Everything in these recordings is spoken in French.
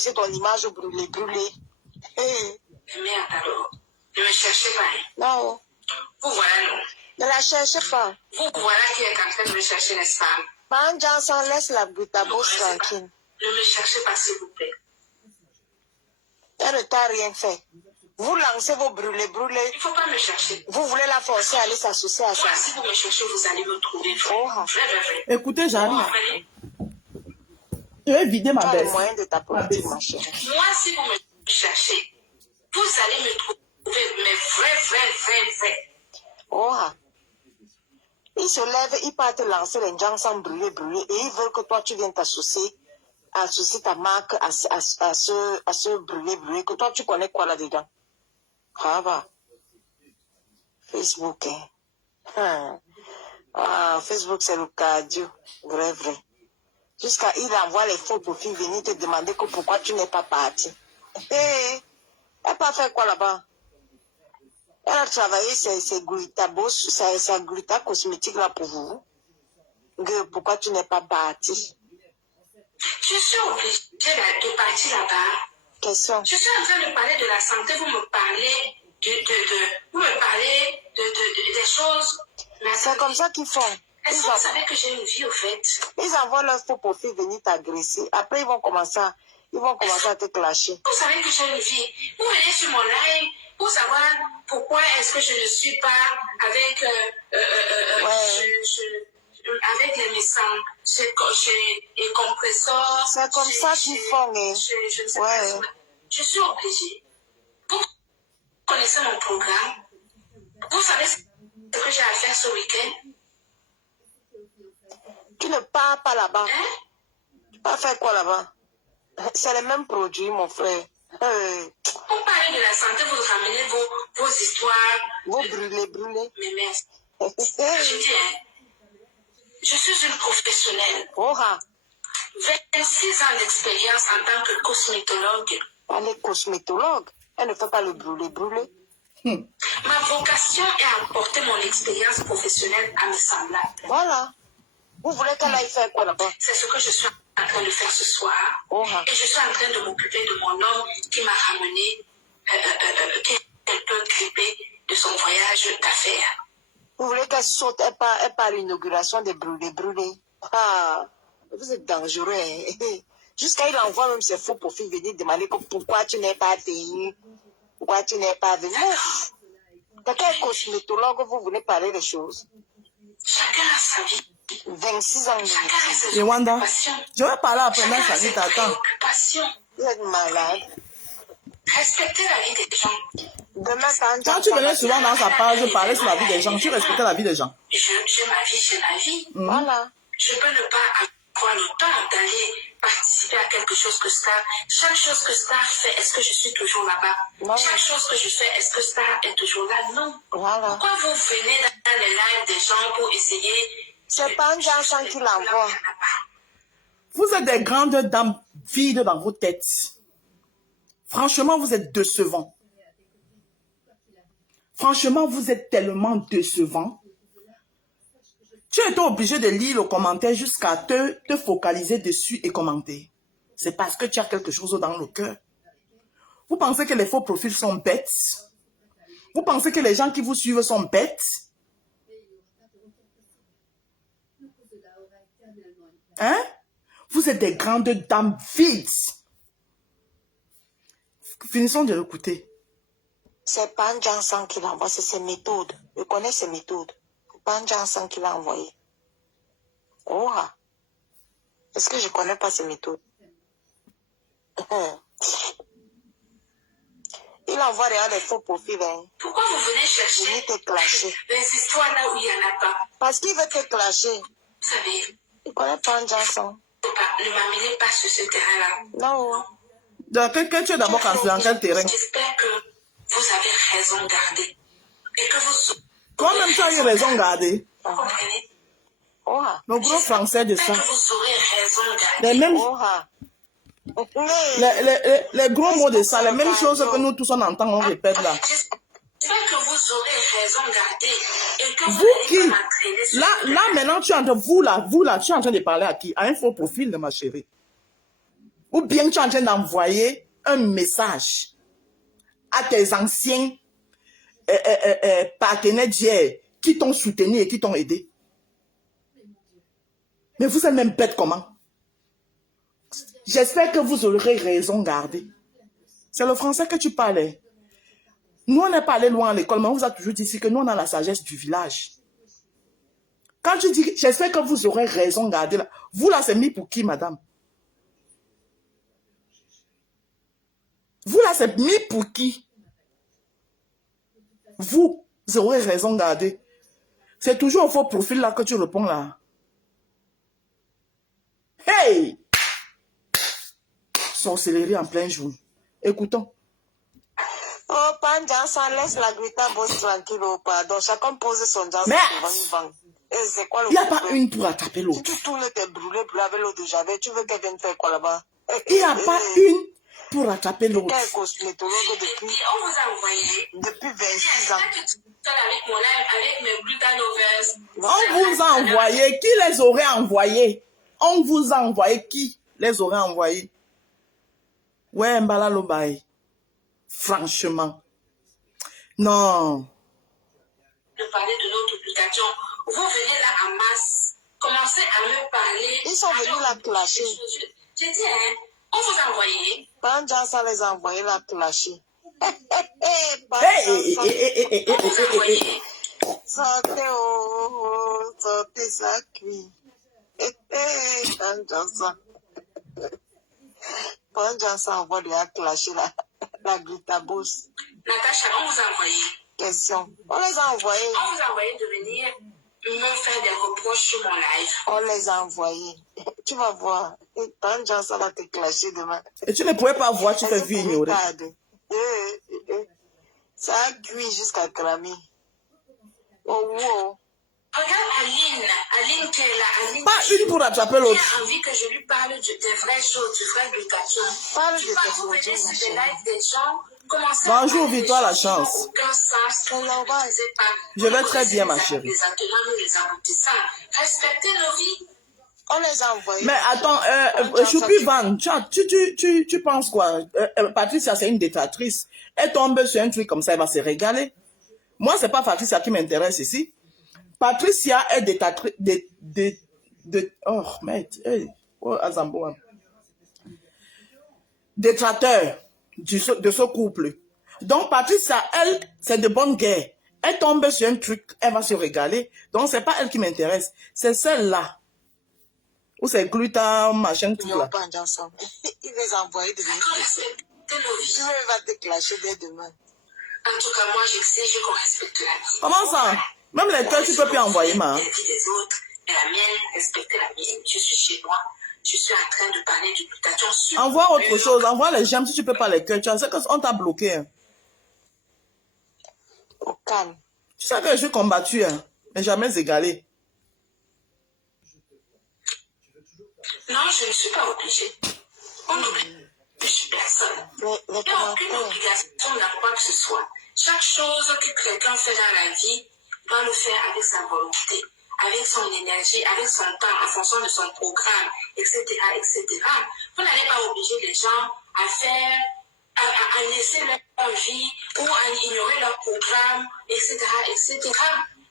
c'est ton image brûlée. Hey. Merde alors. Ne me cherchez pas. Hein. Non. Vous voilà, non. Ne la cherchez pas. Vous voilà qui êtes en train de me chercher, n'est-ce pas? Ban Johnson, laisse ta bosse tranquille. Ne me cherchez pas, s'il vous plaît. Elle ne t'a rien fait. Vous lancez vos brûlés. Il ne faut pas me chercher. Vous voulez la forcer à aller s'associer à ça. Moi, si vous me cherchez, vous allez me trouver. Vrai. Écoutez, j'arrive. Je vais vider ma baisse. Moyen de ta politique, ma chérie. Moi, si vous me cherchez, vous allez me trouver, mais vrai. Oh. Ils se lèvent, ils partent lancer les gens sans brûler, et ils veulent que toi, tu viennes associer ta marque à ce brûler, que toi, tu connais quoi là-dedans? Ah bah. Facebook, hein. Ah, Facebook, c'est le cardio. Vrai. Jusqu'à il envoie les faux profils venir te demander que pourquoi tu n'es pas parti. Elle n'a pas fait quoi là-bas? Elle a travaillé ses gluta cosmétique là pour vous. Pourquoi tu n'es pas parti? Je suis obligée de partir là-bas. Question. Je suis en train de parler de la santé, vous me parlez des choses. C'est comme ça qu'ils font. Est-ce que vous savez que j'ai une vie au fait? Ils envoient leur faux profil venir t'agresser. Après, ils vont commencer à te clasher. Vous savez que j'ai une vie. Vous venez sur mon live pour savoir pourquoi est-ce que je ne suis pas avec avec les messants, les compresseurs. C'est comme ça qu'ils font. Je ne sais pas. Je suis obligée. Vous connaissez mon programme. Vous savez ce que j'ai à faire ce week-end? Tu ne pars pas là-bas. Hein? Tu vas faire quoi là-bas? C'est les mêmes produits, mon frère. Vous parlez de la santé, vous ramenez vos histoires. Vos brûlés. Mais merci. Je dis, je suis une professionnelle. 26 ans d'expérience en tant que cosmétologue. Elle est cosmétologue. Elle ne fait pas le brûlé. Ma vocation est à apporter mon expérience professionnelle à mes semblables. Voilà. Vous voulez qu'elle aille faire quoi là-bas? C'est ce que je suis en train de faire ce soir. Et je suis en train de m'occuper de mon homme qui m'a ramené, qui est un peu grippé de son voyage d'affaires. Vous voulez qu'elle saute, elle part à l'inauguration des brûlés. Ah, vous êtes dangereux. Jusqu'à il envoie même ses faux profils venir demander pourquoi tu n'es pas venu. Pourquoi tu n'es pas venu? Quelqu'un est cosmétologue, vous voulez parler des choses. Chacun a sa vie. 26 ans. Et Wanda, je vais parler après, mais ça dit t'attends. Vous êtes malade. Respectez la vie des gens. Quand tu venais souvent dans sa page, je parlais sur la vie des gens, tu respectais la vie des gens. J'ai ma vie. Voilà. Je peux ne pas avoir le temps d'aller participer à quelque chose que Star. Chaque chose que Star fait, est-ce que je suis toujours là-bas? Non. Chaque chose que je fais, est-ce que Star est toujours là? Non. Voilà. Pourquoi vous venez dans les lives des gens pour essayer? C'est pas un Johnson qui l'envoie. Vous êtes des grandes dames vides dans vos têtes. Franchement, vous êtes décevants. Franchement, vous êtes tellement décevants. Tu étais obligé de lire le commentaire jusqu'à te focaliser dessus et commenter. C'est parce que tu as quelque chose dans le cœur. Vous pensez que les faux profils sont bêtes? Vous pensez que les gens qui vous suivent sont bêtes? Hein? Vous êtes des grandes dames vides. Finissons de l'écouter. C'est pas un Johnson qui l'envoie, c'est ses méthodes. Je connais ses méthodes. C'est pas un Johnson qui l'a envoyé. Oh, est-ce que je connais pas ses méthodes? Il envoie les faux profils. Pourquoi vous venez chercher te clasher. Les histoires là où il n'y en a pas? Parce qu'il veut te clasher. Vous savez, Il connaît pas un Johnson. ne m'amenez pas sur ce terrain-là. Non. Donc, tu es d'abord dans quel terrain? J'espère que vous avez raison de garder. Et que vous... Toi-même, tu as eu raison de garder. Vous comprenez? Oh, Le gros français de ça. J'espère que vous aurez raison de garder. Les mêmes... oh. Les gros mots de ça, les mêmes choses que nous tous on entend, on répète là. J'espère que vous aurez raison de garder. Et que Vous qui? Là, maintenant, tu es en train, vous là, tu es en train de parler à qui? À un faux profil de ma chérie. Ou bien tu es en train d'envoyer un message à tes anciens partenaires d'hier qui t'ont soutenu et qui t'ont aidé. Mais vous êtes même bête comment? J'espère que vous aurez raison gardée. C'est le français que tu parlais. Nous, on n'est pas allé loin à l'école, mais on vous a toujours dit ici que nous, on a la sagesse du village. Quand tu dis, j'espère que vous aurez raison gardée. Là. Vous, là, c'est mis pour qui, madame? Vous, là, c'est mis pour qui? Vous aurez raison gardée. C'est toujours au faux profil, là, que tu réponds, là. Hey! Sorcellerie en plein jour. Écoutons. Oh, Panjansa, laisse la Grita Boss tranquille ou pas. Donc, chacun pose son jansa. Mais c'est quoi le il n'y a pas une pour attraper l'autre. Si tu tournes tes brûlés pour laver l'eau de javel, tu veux qu'elle vienne faire quoi là-bas? Il n'y a pas une pour attraper l'autre. Quel cosmétologue depuis... On vous a envoyé. Depuis 26 ans. Avec mon live, avec mes glutanovers. On vous a envoyé. Qui les aurait envoyés? On vous a envoyé. Qui les aurait envoyés? Ouais, Mbala Lobaye. Franchement. Non. De parler de notre publication. Vous venez là en masse. Commencez à me parler. Ils sont venus la clasher. J'ai dit, hein, on vous a envoyé. Panjansa les a envoyés la clasher. On vous a envoyé. Sortez, oh, sortez, ça cuit. Panjansa. Panjansa envoie de la clasher la Gritabos. Natacha, on vous a envoyé. Question. On les a envoyés. On vous a envoyé de venir me faire des reproches sur mon live. On les a envoyés. Tu vas voir. Panjansa va te clasher demain. Et tu ne pouvais pas voir, tu t'es vu ignorer. Ça a cuit jusqu'à cramer. Oh, wow. Regarde Aline qui est là. Aline, Pas une pour attraper l'autre. qui a envie que je lui parle des vraies choses, du vrai glutathion. Parle de Tu tes vas vous produits, venir sur ma des chérie. lives des gens. Commencez Bonjour, à parler Victoire, des la choses qui n'ont chance. aucun sens. Vous ne maîtrisez pas. Je vais Vous très bien, ma connaissez chérie. Les attenants, les aboutissants. Respectez nos vies. On les a envoyés. Mais attends, Choupi Van, tu penses quoi? Patricia, c'est une détractrice. Elle tombe sur un truc comme ça, elle va se régaler. Moi, c'est pas Patricia qui m'intéresse ici. Patricia est détractrice oh, merde. Hey. Oh, Azamboa. Détracteur de ce couple. Donc, Patricia, elle, c'est de bonne guerre. Elle tombe sur un truc, elle va se régaler. Donc, c'est pas elle qui m'intéresse. C'est celle-là. Ou c'est gluta, machin, tout Ils n'ont là. pas ensemble. Ils les ont envoyés de venir. Respectez nos vies. Tu vas te clasher dès demain. En tout cas, moi, j'exige qu'on respecte la vie. Comment ça? Même les cœurs, tu peux plus envoyer, ma. La vie des autres et la mienne, respecter la mienne. Je suis chez moi. Je suis en train de parler du glutathion. Envoie autre chose. Envoie les j'aime si tu peux pas les cœurs. Tu sais qu'on t'a bloqué. Hein. Au calme. Tu sais que je suis combattu, hein, mais jamais égalé. Non, je ne suis pas obligée. On n'oblige personne. Il n'y a aucune obligation dans quoi que ce soit. Chaque chose que quelqu'un fait dans la vie doit le faire avec sa volonté, avec son énergie, avec son temps, en fonction de son programme, etc., etc. Vous n'allez pas obliger les gens à faire, à laisser leur vie ou à ignorer leur programme, etc., etc.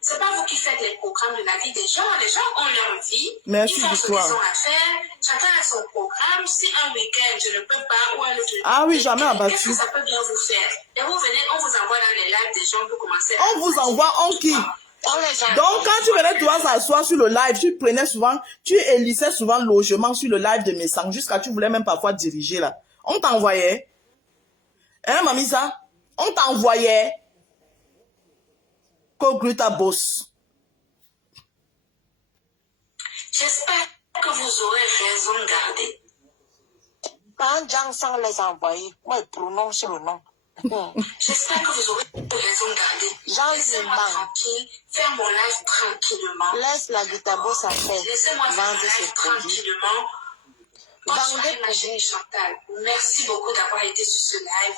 C'est pas vous qui faites les programmes de la vie des gens. Les gens ont leur vie. Merci, ils font ce qu'ils Victoire. ont à faire. Chacun a son programme. Si un week-end, je ne peux pas, ou un autre Ah oui, jamais abattu. qu'est-ce que ça peut bien vous faire? Et vous venez, on vous envoie dans les lives des gens pour commencer à... On vous envoie, on qui? On les a Donc, quand tu venais toi s'asseoir sur le live, tu prenais souvent, tu élissais souvent logement sur le live de mes sangs, jusqu'à tu voulais même parfois diriger là. On t'envoyait. Hein, Mamisa? On t'envoyait. Gluta boss. J'espère que vous aurez raison gardée. Panjansa les a envoyés. Moi, je prononce le nom. J'espère que vous aurez raison gardée. Jean Laissez-moi Zimban. tranquille, faire mon live tranquillement. Laisse la Gritabos à faire. Laissez-moi faire Vendre mon live ses produits. tranquillement. Bonne Vendez soirée, ma chérie Chantal. Merci beaucoup d'avoir été sur ce live.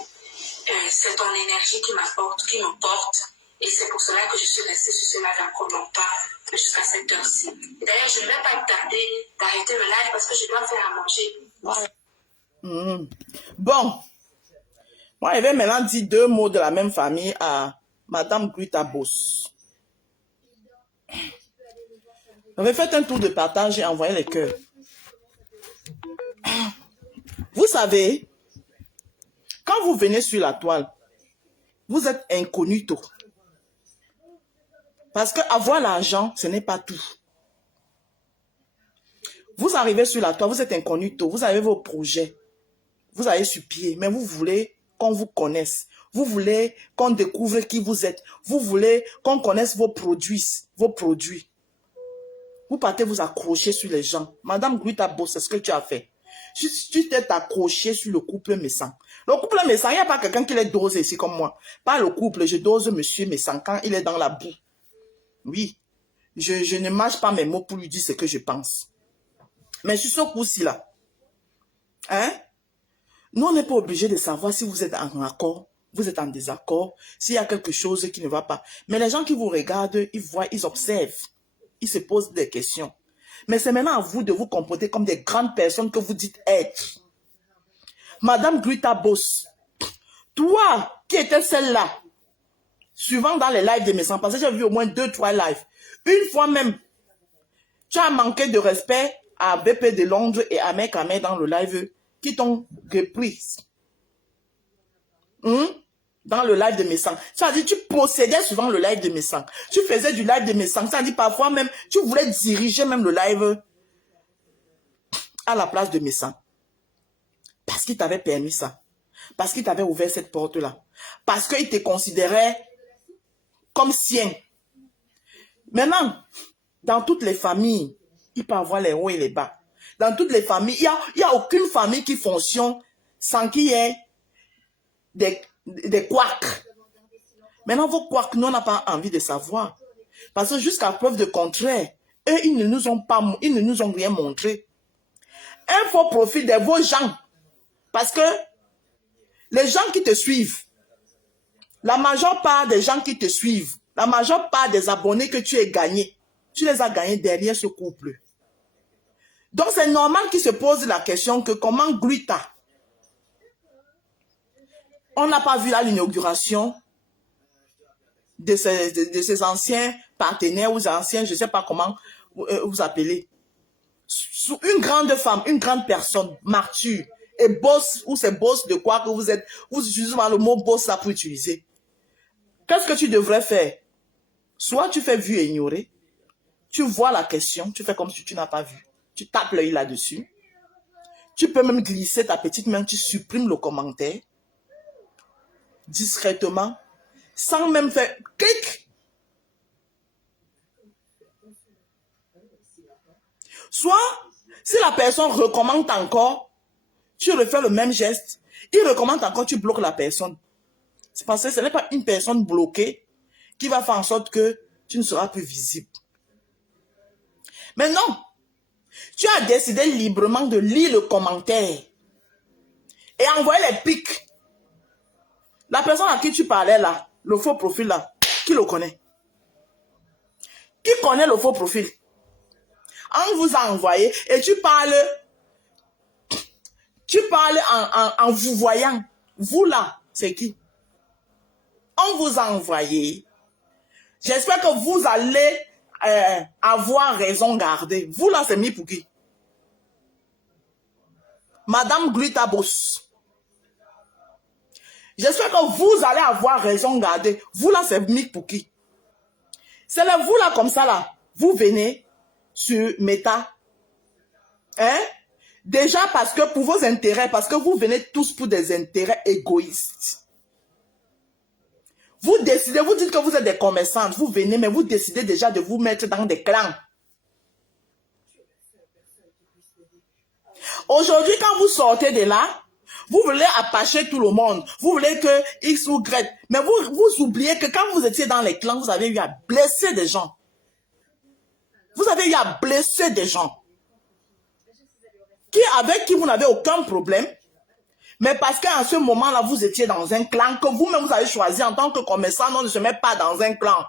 C'est ton énergie qui m'apporte, qui me porte. Et c'est pour cela que je suis restée sur ce live encore longtemps, jusqu'à cette heure-ci. D'ailleurs, je ne vais pas tarder d'arrêter le live parce que je dois faire à manger. Ouais. Bon, moi, je vais maintenant dire 2 mots de la même famille à Madame Grita Boss. J'avais fait un tour de partage et envoyé les cœurs. Vous savez, quand vous venez sur la toile, vous êtes incognito. Parce que avoir l'argent, ce n'est pas tout. Vous arrivez sur la toile, vous êtes incognito, vous avez vos projets, vous avez sur pied, mais vous voulez qu'on vous connaisse. Vous voulez qu'on découvre qui vous êtes. Vous voulez qu'on connaisse vos produits. Vous partez vous accrocher sur les gens. Madame Grita Boss, c'est ce que tu as fait. Tu t'es accroché sur le couple Messan. Le couple Messan, il n'y a pas quelqu'un qui les dose ici comme moi. Pas le couple, je dose monsieur Messan quand il est dans la boue. Oui, je ne mâche pas mes mots pour lui dire ce que je pense. Mais sur ce coup-ci là, hein, nous on n'est pas obligé de savoir si vous êtes en accord, vous êtes en désaccord, s'il y a quelque chose qui ne va pas. Mais les gens qui vous regardent, ils voient, ils observent, ils se posent des questions. Mais c'est maintenant à vous de vous comporter comme des grandes personnes que vous dites être. Madame Grita Boss, toi qui étais celle-là, suivant dans les lives de mes enfants, parce que j'ai vu au moins 2-3 lives, une fois même, tu as manqué de respect à BP de Londres et à Mekame dans le live qui t'ont reprise. Dans le live de mes sangs. Ça a dit, tu possédais souvent le live de mes sangs. Tu faisais du live de mes sangs. Ça a dit, parfois même, tu voulais diriger même le live à la place de mes sangs. Parce qu'il t'avait permis ça. Parce qu'il t'avait ouvert cette porte-là. Parce qu'il te considérait comme sien. Maintenant, dans toutes les familles, il peut y avoir les hauts et les bas. Dans toutes les familles, il n'y a aucune famille qui fonctionne sans qu'il y ait des couacs. Maintenant, vos couacs, nous, on n'a pas envie de savoir. Parce que jusqu'à preuve de contraire, eux, ils ne nous ont rien montré. Un faux profil de vos gens. Parce que les gens qui te suivent, la majeure part des gens qui te suivent, la majeure part des abonnés que tu as gagnés, tu les as gagnés derrière ce couple. Donc, c'est normal qu'ils se posent la question que comment Grita, on n'a pas vu à l'inauguration de ses anciens partenaires ou anciens, je ne sais pas comment vous appelez. Une grande femme, une grande personne, martyre, et boss, ou c'est boss de quoi que vous êtes, vous utilisez le mot boss là pour utiliser. Qu'est-ce que tu devrais faire? Soit tu fais vu et ignorer, tu vois la question, tu fais comme si tu n'as pas vu, tu tapes l'œil là-dessus, tu peux même glisser ta petite main, tu supprimes le commentaire, discrètement, sans même faire clic. Soit, si la personne recommande encore, tu refais le même geste, il recommande encore, tu bloques la personne. C'est parce que ce n'est pas une personne bloquée qui va faire en sorte que tu ne seras plus visible. Mais non, tu as décidé librement de lire le commentaire et envoyer les pics. La personne à qui tu parlais là, le faux profil là, qui le connaît? Qui connaît le faux profil? On vous a envoyé et tu parles en vous voyant. Vous là, c'est qui? On vous a envoyé. J'espère que vous allez avoir raison gardée. Vous là, c'est mis pour qui? Madame Grita Boss. J'espère que vous allez avoir raison gardée. Vous là, c'est mis pour qui? C'est là, vous là, comme ça là. Vous venez sur Meta. Hein? Déjà parce que pour vos intérêts, parce que vous venez tous pour des intérêts égoïstes. Vous décidez, vous dites que vous êtes des commerçantes, vous venez, mais vous décidez déjà de vous mettre dans des clans. Aujourd'hui, quand vous sortez de là, vous voulez apacher tout le monde. Vous voulez que X ou Y. Mais vous oubliez que quand vous étiez dans les clans, vous avez eu à blesser des gens. Vous avez eu à blesser des gens. Avec qui vous n'avez aucun problème. Mais parce qu'en ce moment-là, vous étiez dans un clan que vous-même vous avez choisi en tant que commerçant, on ne se met pas dans un clan.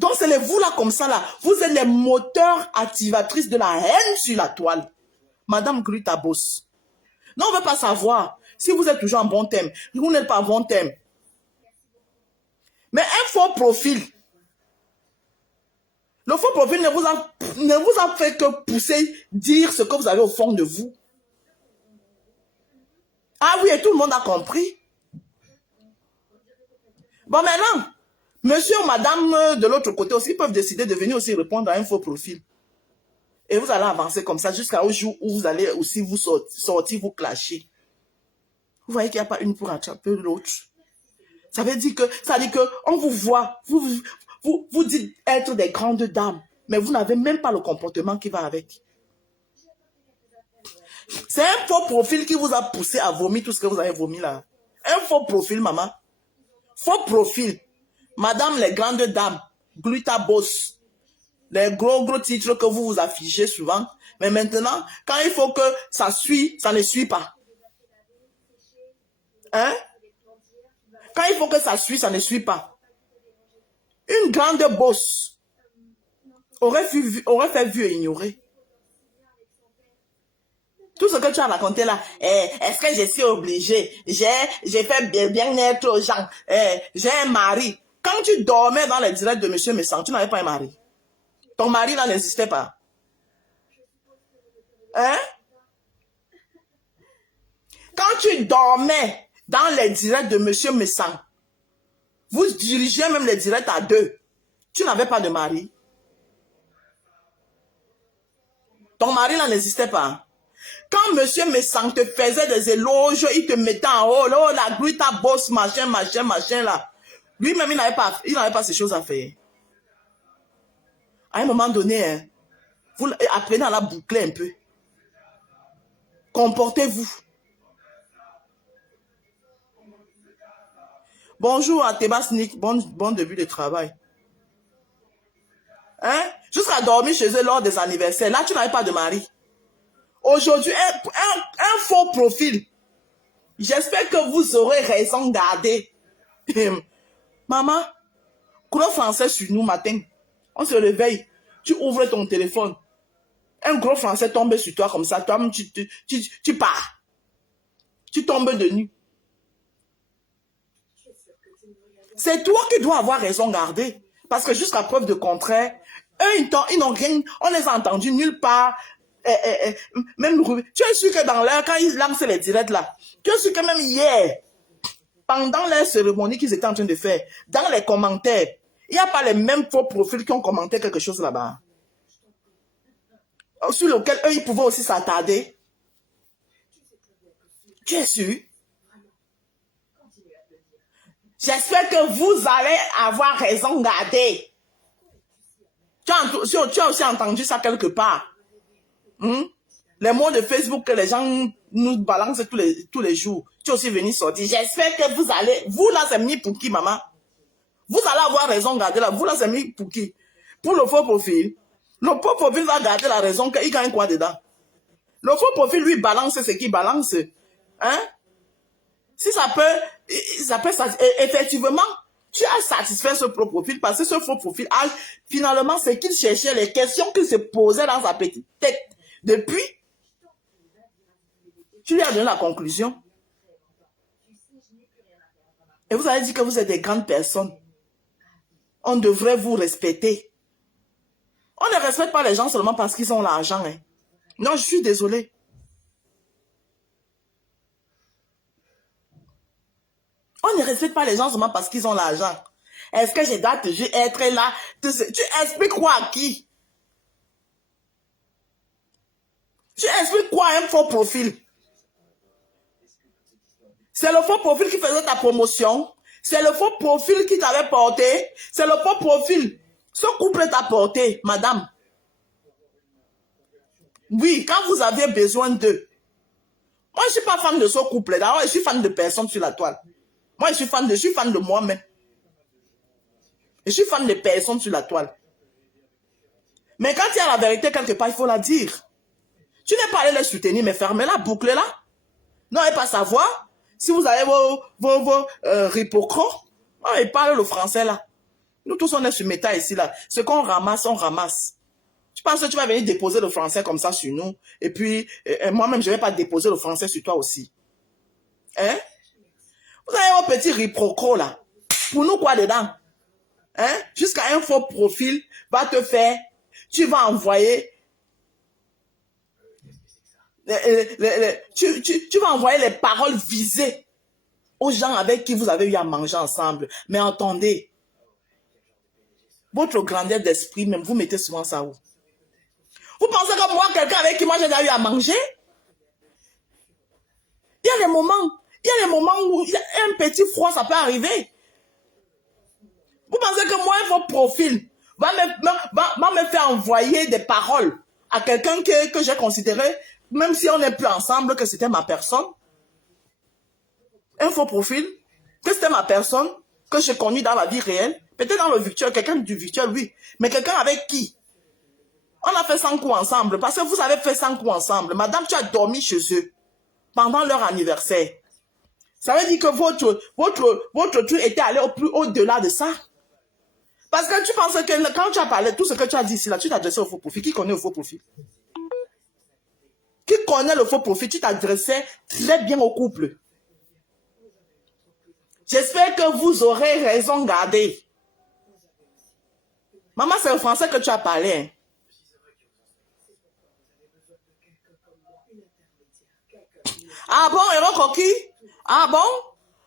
Donc, c'est les vous là comme ça là. Vous êtes les moteurs activatrices de la haine sur la toile. Madame Gluta Boss. Non, on ne veut pas savoir si vous êtes toujours en bon thème. Vous n'êtes pas en bon thème. Mais un faux profil. Le faux profil ne vous a fait que pousser, dire ce que vous avez au fond de vous. Ah oui, et tout le monde a compris. Bon, maintenant, monsieur ou madame de l'autre côté aussi peuvent décider de venir aussi répondre à un faux profil. Et vous allez avancer comme ça jusqu'au jour où vous allez aussi vous sortir, vous clasher. Vous voyez qu'il n'y a pas une pour attraper l'autre. Ça veut dire que, on vous voit, vous dites être des grandes dames, mais vous n'avez même pas le comportement qui va avec. C'est un faux profil qui vous a poussé à vomir tout ce que vous avez vomi là. Un faux profil, maman. Faux profil. Madame les grandes dames, Gluta Boss. Les gros titres que vous vous affichez souvent. Mais maintenant, quand il faut que ça suit, ça ne suit pas. Hein? Quand il faut que ça suit, ça ne suit pas. Une grande bosse aurait fait vu et ignorer. Tout ce que tu as raconté là, est-ce que je suis obligée? J'ai fait bien-être aux gens. J'ai un mari. Quand tu dormais dans les directs de Monsieur Messant, tu n'avais pas un mari. Ton mari là n'existait pas. Hein? Quand tu dormais dans les directs de Monsieur Messant, vous dirigiez même les directs à deux. Tu n'avais pas de mari. Ton mari là n'existait pas. Quand Monsieur Messant te faisait des éloges, il te mettait en haut, là, la Gluta Boss, machin là. Lui-même, il n'avait pas ces choses à faire. À un moment donné, hein, vous apprenez à la boucler un peu. Comportez-vous. Bonjour à Tébasnik, bon début de travail. Hein? Jusqu'à dormir chez eux lors des anniversaires. Là, tu n'avais pas de mari. Aujourd'hui, un faux profil. J'espère que vous aurez raison de garder. Maman, cours français sur nous matin. On se réveille. Tu ouvres ton téléphone. Un gros français tombe sur toi comme ça. Toi, tu pars. Tu tombes de nu. C'est toi qui dois avoir raison de garder. Parce que jusqu'à preuve de contraire, eux, ils n'ont rien. On les a entendus nulle part. Même tu es sûr que dans l'heure, quand ils lancent les directs là, tu es sûr que même hier, pendant les cérémonies qu'ils étaient en train de faire, dans les commentaires, il n'y a pas les mêmes faux profils qui ont commenté quelque chose là-bas. Sur lequel eux, ils pouvaient aussi s'attarder. Tu es sûr? J'espère que vous allez avoir raison de garder. Tu as aussi entendu ça quelque part. Les mots de Facebook que les gens nous balancent tous les jours. Tu es aussi venu sortir. J'espère que vous allez... Vous là, c'est mis pour qui, maman? Vous allez avoir raison de garder là. Vous là, c'est mis pour qui? Pour le faux profil. Le faux profil va garder la raison qu'il gagne quoi dedans? Le faux profil, lui, balance ce qu'il balance. Hein? Si ça peut effectivement, tu as satisfait ce faux profil parce que ce faux profil, finalement, c'est qu'il cherchait les questions qu'il se posait dans sa petite tête. Depuis, tu lui as donné la conclusion. Et vous avez dit que vous êtes des grandes personnes. On devrait vous respecter. On ne respecte pas les gens seulement parce qu'ils ont l'argent. Hein. Non, je suis désolée. On ne respecte pas les gens seulement parce qu'ils ont l'argent. Est-ce que je dois toujours être là? Tu expliques quoi à qui? Tu expliques quoi à un faux profil? C'est le faux profil qui faisait ta promotion. C'est le faux profil qui t'avait porté. C'est le faux profil. Ce couple t'a porté, madame. Oui, quand vous aviez besoin d'eux. Moi, je ne suis pas fan de ce couple. D'abord, je suis fan de personne sur la toile. Moi, je suis fan de moi-même. Je suis fan de personne sur la toile. Mais quand il y a la vérité quelque part, il faut la dire. Tu n'es pas allé les soutenir, mais fermez-la, bouclez-la. Non, et pas savoir. Si vous avez vos hypocrites, ils parlent le français là. Nous tous, on est sur méta ici, là. Ce qu'on ramasse, on ramasse. Tu penses que tu vas venir déposer le français comme ça sur nous? Et puis, moi-même, je ne vais pas déposer le français sur toi aussi. Hein? Vous avez un petit riproco, là. Pour nous, quoi dedans? Hein? Jusqu'à un faux profil va te faire, tu vas envoyer, tu vas envoyer les paroles visées aux gens avec qui vous avez eu à manger ensemble. Mais entendez, votre grandeur d'esprit, même vous mettez souvent ça où? Vous pensez que moi, quelqu'un avec qui moi j'ai déjà eu à manger? Il y a des moments où il y a un petit froid, ça peut arriver. Vous pensez que moi, votre profil va me faire envoyer des paroles à quelqu'un que j'ai considéré, même si on n'est plus ensemble, que c'était ma personne? Un faux profil, que c'était ma personne, que j'ai connue dans la vie réelle. Peut-être dans le virtuel, quelqu'un du virtuel, oui. Mais quelqu'un avec qui? On a fait 100 coups ensemble, parce que vous avez fait 100 coups ensemble. Madame, tu as dormi chez eux pendant leur anniversaire. Ça veut dire que votre truc était allé au-delà de ça. Parce que tu penses que quand tu as parlé, tout ce que tu as dit ici, là, tu t'adressais au faux profil. Qui connaît le faux profil? Qui connaît le faux profil? Tu t'adressais très bien au couple. J'espère que vous aurez raison gardée. Maman, c'est le français que tu as parlé. Hein? Ah bon, Héros Coquille? Ah bon?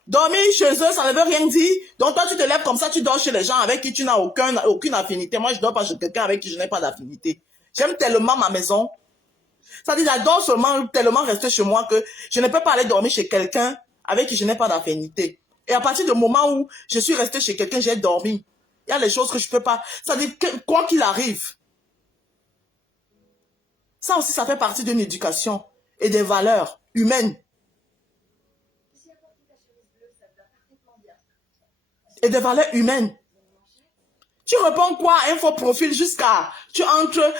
Dormir chez eux, ça ne veut rien dire. Donc toi, tu te lèves comme ça, tu dors chez les gens avec qui tu n'as aucune affinité. Moi, je ne dors pas chez quelqu'un avec qui je n'ai pas d'affinité. J'aime tellement ma maison. Ça dit, j'adore seulement tellement rester chez moi que je ne peux pas aller dormir chez quelqu'un avec qui je n'ai pas d'affinité. Et à partir du moment où je suis resté chez quelqu'un, j'ai dormi. Il y a des choses que je ne peux pas. Ça dit, quoi qu'il arrive. Ça aussi, ça fait partie d'une éducation et des valeurs humaines. Et des valeurs humaines. Tu réponds quoi à un faux profil jusqu'à... Tu entres...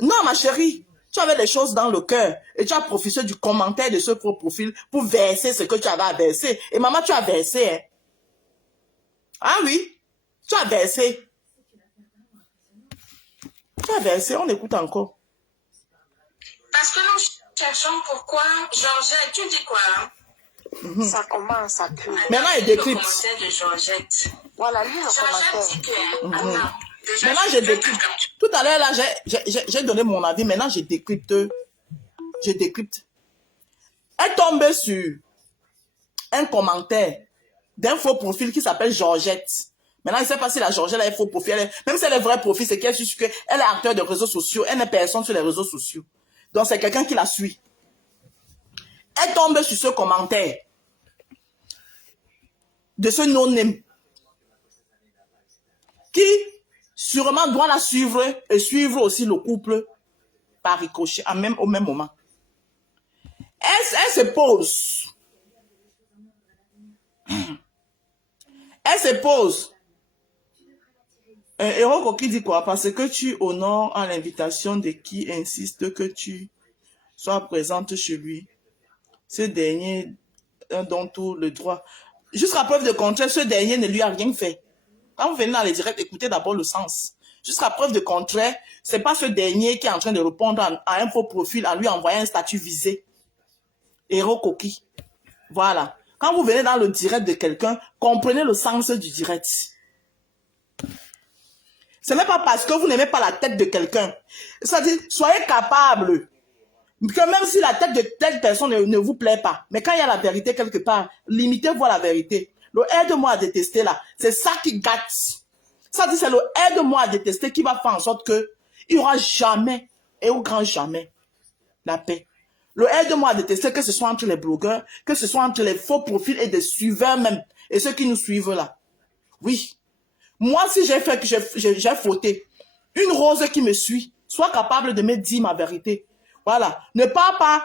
Non, ma chérie. Tu avais des choses dans le cœur. Et tu as profité du commentaire de ce faux profil pour verser ce que tu avais à verser. Et maman, tu as versé. Hein? Ah oui. Tu as versé. Tu as versé. On écoute encore. Parce que nous cherchons pourquoi Georgette, tu dis quoi hein? Ça commence à cuire. Maintenant, il décrypte. Le commentaire de Georgette. Voilà, lis le Georgette dit commentaire. que... Maintenant, je décrypte. Tout à l'heure, là, j'ai donné mon avis. Maintenant, je décrypte. Je décrypte. Elle tombe sur un commentaire d'un faux profil qui s'appelle Georgette. Maintenant, il ne sait pas si la Georgette est faux profil. Même si elle est vrai profil, c'est qu'elle est acteur de réseaux sociaux. Elle n'est personne sur les réseaux sociaux. Donc, c'est quelqu'un qui la suit. Elle tombe sur ce commentaire de ce non-name qui sûrement doit la suivre et suivre aussi le couple par ricochet au même moment. Elle se pose. Elle se pose. Héros qui dit quoi? Parce que tu honores à l'invitation de qui insiste que tu sois présente chez lui. Ce dernier dont tout le droit. Jusqu'à preuve de contraire, ce dernier ne lui a rien fait. Quand vous venez dans les directs, écoutez d'abord le sens. Jusqu'à preuve de contraire, c'est pas ce dernier qui est en train de répondre à un faux profil en lui envoyant un statut visé. Héros coquille. Voilà. Quand vous venez dans le direct de quelqu'un, comprenez le sens du direct. Ce n'est pas parce que vous n'aimez pas la tête de quelqu'un. C'est-à-dire, soyez capable que même si la tête de telle personne ne vous plaît pas, mais quand il y a la vérité quelque part, limitez-vous à la vérité. Le aide-moi à détester là, c'est ça qui gâte. Ça dit, c'est le aide-moi à détester qui va faire en sorte que il n'y aura jamais et au grand jamais la paix. Le aide-moi à détester, que ce soit entre les blogueurs, que ce soit entre les faux profils et des suiveurs même, et ceux qui nous suivent là. Oui. Moi, si j'ai fait que j'ai fauté, une rose qui me suit, soit capable de me dire ma vérité. Voilà. Ne parle pas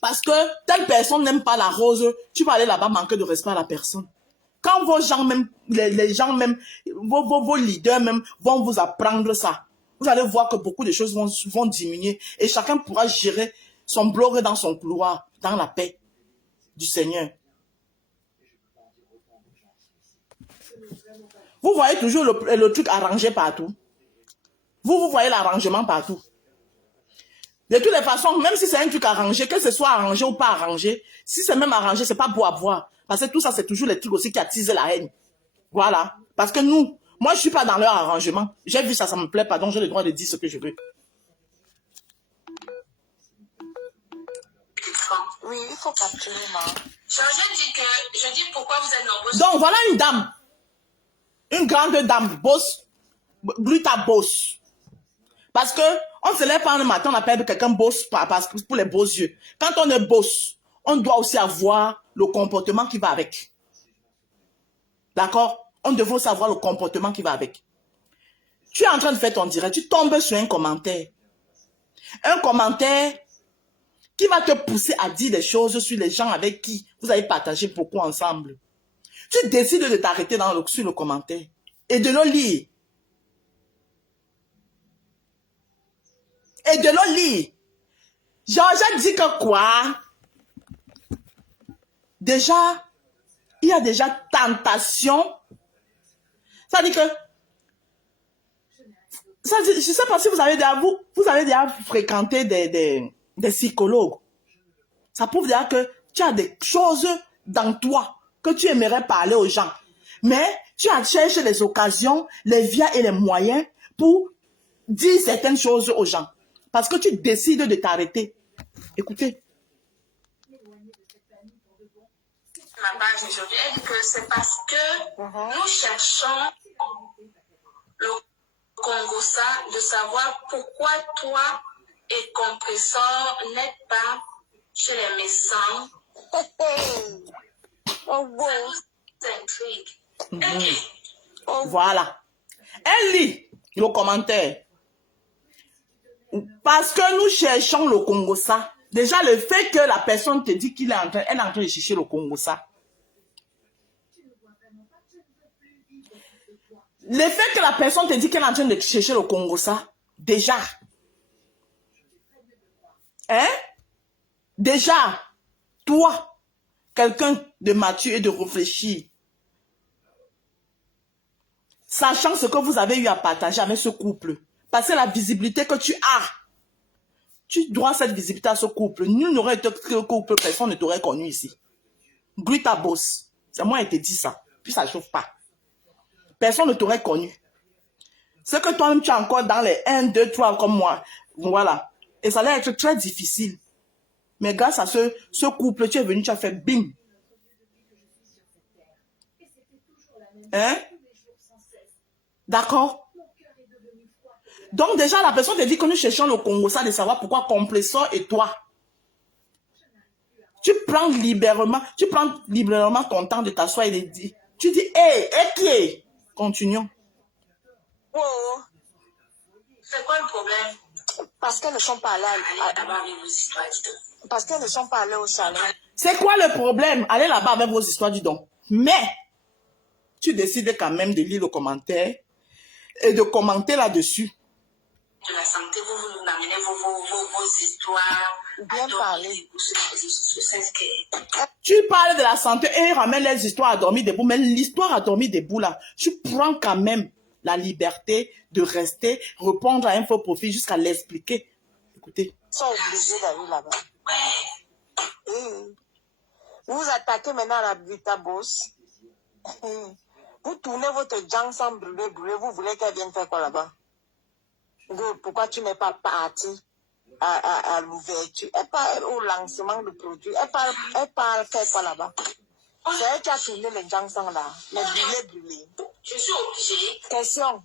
parce que telle personne n'aime pas la rose, tu vas aller là-bas manquer de respect à la personne. Quand vos gens même, les gens même, vos leaders même vont vous apprendre ça, vous allez voir que beaucoup de choses vont diminuer et chacun pourra gérer son blog dans son couloir, dans la paix du Seigneur. Vous voyez toujours le truc arrangé partout. Vous voyez l'arrangement partout. De toutes les façons, même si c'est un truc arrangé, que ce soit arrangé ou pas arrangé, si c'est même arrangé, c'est pas beau à voir. Parce que tout ça, c'est toujours les trucs aussi qui attisent la haine. Voilà. Parce que nous, moi, je suis pas dans leur arrangement. J'ai vu ça, ça me plaît pas, donc j'ai le droit de dire ce que je veux. Oui, il faut capturer, maman. Je dis pourquoi vous êtes nombreux. Donc, voilà une dame. Une grande dame, boss. Gluta boss. Parce que on se lève pas un matin, on appelle quelqu'un boss pour les beaux yeux. Quand on est boss, on doit aussi avoir le comportement qui va avec. D'accord? On devrait aussi avoir le comportement qui va avec. Tu es en train de faire ton direct, tu tombes sur un commentaire. Un commentaire qui va te pousser à dire des choses sur les gens avec qui vous avez partagé beaucoup ensemble. Tu décides de t'arrêter sur le commentaire et de le lire. Et de le lire. Georges dit que quoi? Déjà, il y a déjà tentation. Ça dit que, je ne sais pas si vous avez déjà fréquenté des psychologues. Ça prouve déjà que tu as des choses dans toi que tu aimerais parler aux gens. Mais tu cherches les occasions, les vias et les moyens pour dire certaines choses aux gens. Parce que tu décides de t'arrêter. Écoutez. Ma page aujourd'hui, elle dit que c'est parce que nous cherchons le Congossa de savoir pourquoi toi et compresseur n'êtes pas chez les médecins. Oh bon. Ça nous intrigue. Voilà. Elle lit le commentaire. Parce que nous cherchons le Congossa. Déjà, le fait que la personne te dit qu'elle est en train de chercher le Congossa. Le fait que la personne te dit qu'elle est en train de chercher le Congossa, déjà. Hein? Déjà, toi, quelqu'un de mature et de réfléchi, sachant ce que vous avez eu à partager avec ce couple, parce que la visibilité que tu as, tu dois cette visibilité à ce couple. Nul n'aurait été que couple, personne ne t'aurait connu ici. Grue ta bosse. C'est moi qui te dis ça. Puis ça ne chauffe pas. Personne ne t'aurait connu. C'est que toi-même, tu es encore dans les 1, 2, 3 comme moi. Voilà. Et ça allait être très difficile. Mais grâce à ce couple, tu es venu, tu as fait bing. Hein? D'accord? Donc déjà, la personne te dit que nous cherchons le Congo, ça de savoir pourquoi Compresseur et toi. Tu prends librement ton temps de t'asseoir et de dire. Tu dis, hé, continuons. Oh. C'est quoi le problème? Parce qu'elles ne sont pas allées. Allez d'abord avec vos histoires, dis donc. Parce qu'elles ne sont pas allées au salon. C'est quoi le problème? Allez là-bas avec vos histoires, dis donc. Mais, tu décides quand même de lire le commentaire et de commenter là-dessus. De la santé, vous nous amenez vos histoires. Bien parler. Tu parles de la santé et ramènes les histoires à dormir debout. Mais l'histoire à dormir debout, là, tu prends quand même la liberté de rester, répondre à un faux profil jusqu'à l'expliquer. Écoutez. Ils sont obligés d'aller là-bas. Vous attaquez maintenant à la Brita Boss. Vous tournez votre jang sans brûler. Vous voulez qu'elle vienne faire quoi là-bas? Pourquoi tu n'es pas parti à l'ouverture? Elle parle au lancement de produits. Elle parle faire quoi là-bas? C'est elle qui a tourné les jang sans là. Les brûlés. Je suis obligée. Question.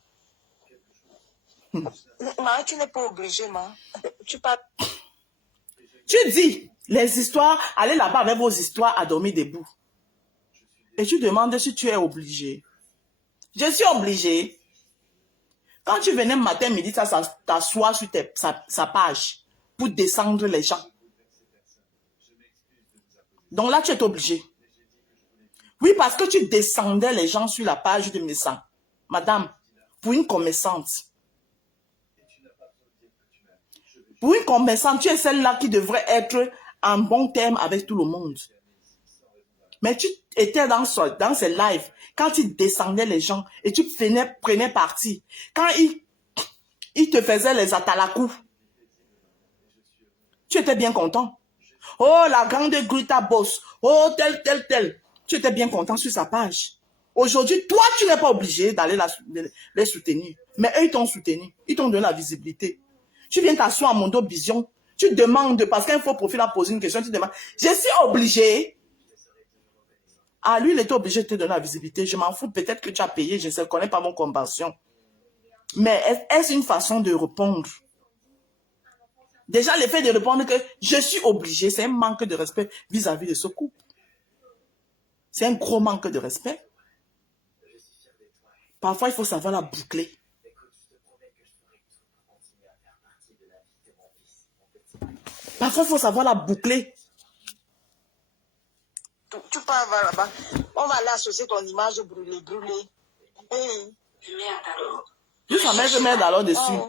Mais tu n'es pas obligée, ma. Tu parles. Tu dis les histoires, allez là-bas avec vos histoires à dormir debout. Et tu demandes si tu es obligé. Je suis obligé. Quand tu venais matin, midi, ça t'assoit sur sa page pour descendre les gens. Donc là, tu es obligé. Oui, parce que tu descendais les gens sur la page de médecin. Madame, pour une commerçante. Pour une commerçante, tu es celle-là qui devrait être en bon terme avec tout le monde. Mais tu étais dans ces lives, quand il descendait les gens et tu prenais parti. Quand il te faisait les atalakou, tu étais bien content. Oh, la grande Grita Boss. Oh, tel. Tu étais bien content sur sa page. Aujourd'hui, toi, tu n'es pas obligé d'aller les soutenir. Mais eux, ils t'ont soutenu. Ils t'ont donné la visibilité. Tu viens t'asseoir à Mondo Vision. Tu demandes, parce qu'un faux profil a posé une question, tu demandes, je suis obligé. Ah, lui, il était obligé de te donner la visibilité. Je m'en fous. Peut-être que tu as payé. Je ne connais pas mon convention. Mais est-ce une façon de répondre? Déjà, le fait de répondre que je suis obligé, c'est un manque de respect vis-à-vis de ce couple. C'est un gros manque de respect. Parfois, il faut savoir la boucler. Parfois, il faut savoir la boucler. Tu pars là-bas. On va aller associer ton image brûlée. Hey. Merde alors. Juste je mets alors dessus. Vous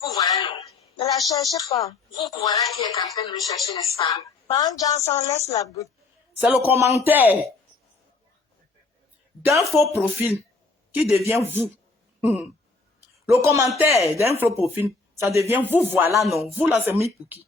voilà, non. Ne la cherchez pas. Vous voilà qui est en train de me chercher, n'est-ce pas? Man Johnson, laisse la bouche. C'est le commentaire d'un faux profil qui devient vous. Le commentaire d'un faux profil, ça devient vous voilà, non. Vous là, c'est mis pour qui?